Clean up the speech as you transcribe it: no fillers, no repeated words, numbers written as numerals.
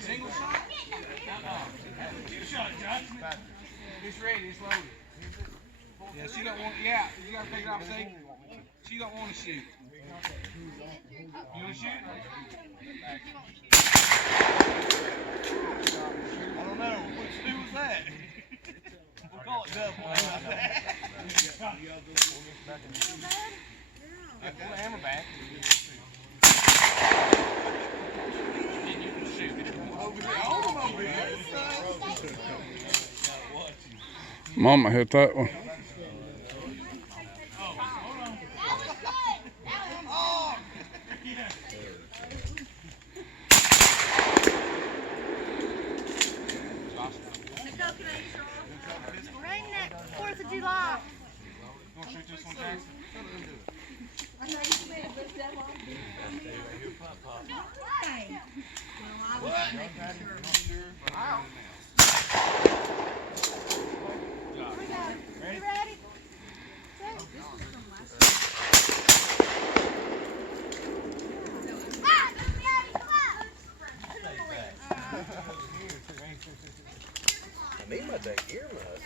Single shot? Two shot, Josh. It's ready, it's loaded. Yeah, she don't want, you gotta take it off safe. She don't want to shoot. You want to shoot? I don't know. Which two was that? We'll call it double. Pull the hammer back. And you can shoot. Mama hit that one. Right next 4th of July. You want to shoot this one, Jackson? I know you made a good demo. You ready? I need my dang earmuffs.